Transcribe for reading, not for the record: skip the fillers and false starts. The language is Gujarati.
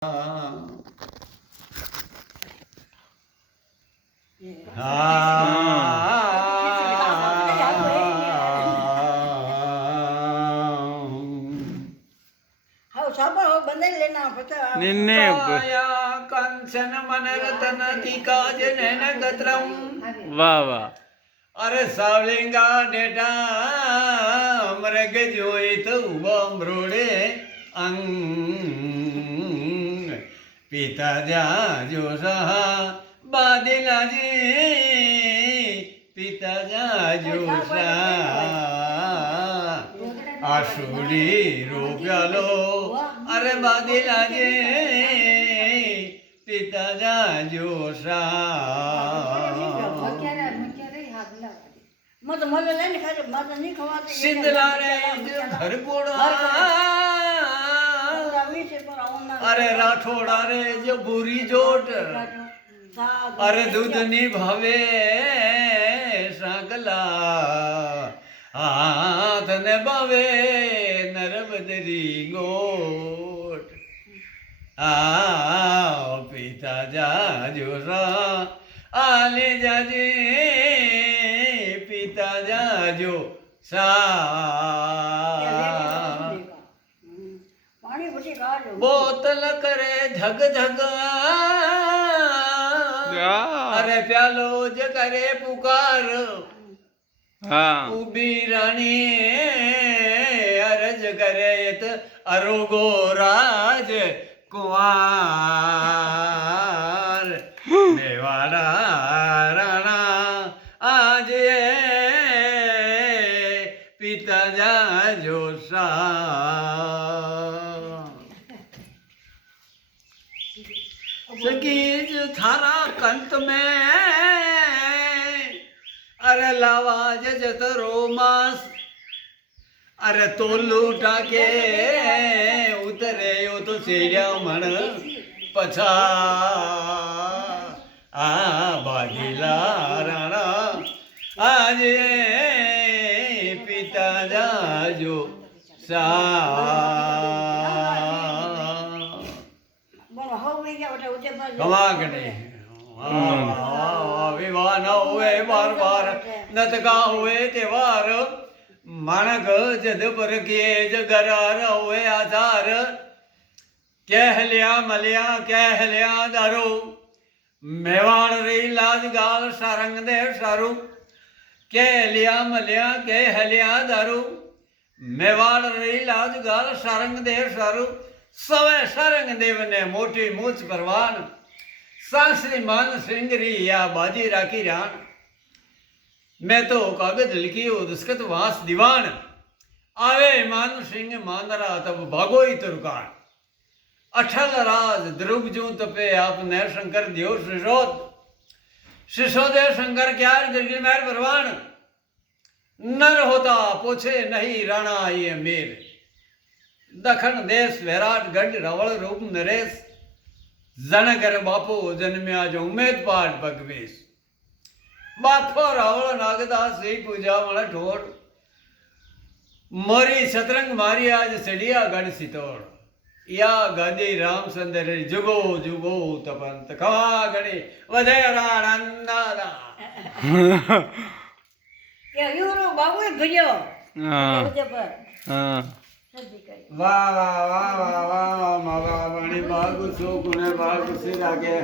કંચન મન રતન તિકાજ નૈન ગત્રમ વાહ વાહ અરે સાવલિંગા ડેટા મૃગ જોઈ તો બમરોડે અંગ પિતા જાજો સહા બાદિલાજી પિતા જાજો સહા આશુડી રોગ્યાલો અરે બાદિલાજી પિતા જાજો સિંધલા રે અરે રાઠોડા રે જો ભૂરી જોટ અરે દૂધ ની ભાવે સાગલા હાથ ને ભાવે નરબદરી ગોટ પિતા જાજો સા આલે જાજે પિતા જાજો સા બોતલ કરે ધગ ધગ અરે પ્યાલો જ કરે પુકાર ઉભી રાણી અરજ કરે અરોગો રાજ કુંવાર મેવાડા રાણા આજે પિતા જાજો सकीज थारा कंत में अरे लावाज जतरो मास अरे तो लूटा के उतरे यो तो सेड़िया मण पछा बागीला राणा आज पिता जाजो કમાગણે વિવાહ ન હોય બાર બાર નતકા હોય તહેવાર માણક જદ પર કે જગરાર હોય આધાર કહેલ્યા મલ્યા કહેલ્યા દારો મેવાડ રી લાજ ગાલ સારંગ દે સારું કહેલ્યા મલ્યા કહેલ્યા દારો મેવાડ રી લાજ ગાલ સારંગ દે સારું સવે સરંગ દેવને મોટી મૂછ પરવાન સાસરી માન શ્રીંગરી યા બાજી રાખી રાણ મેં તો કાગજ लिखियो દુષ્કત વાસ દીવાન આવે માન સિંહ માંદરા તબ ભાગોઈ તુરકાણ અઠલ રાજ ધ્રુવ જૂ તપે આપને શંકર દિયો શિશોદે શંકર ક્યાર દિર્ગી મેર પરવાન નર હોતા પૂછે નહીં રાણા ये મેર દખણ દેશ વિરાટ ગઢ રવળ રૂપ નરેશ જનગર બાપો જન્મ્યા જો ઉમેદ પાઠ ભગવેશ બાપો રાવળ નાગદાસ શ્રી પૂજા મળ ઢોળ મોરી શતરંગ મારી આજ સડિયા ગઢ સિતોડ યા ગાદી રામચંદ્ર જુગો જુગો તપંત ખવા ગણી વધે રાણંદાદા કે યુરો બાબુ ભજ્યો વાહ વાહ વાહ વાહ વાહ માવા વાણી બાગુ છો ગુણે બાગુ સી લાગે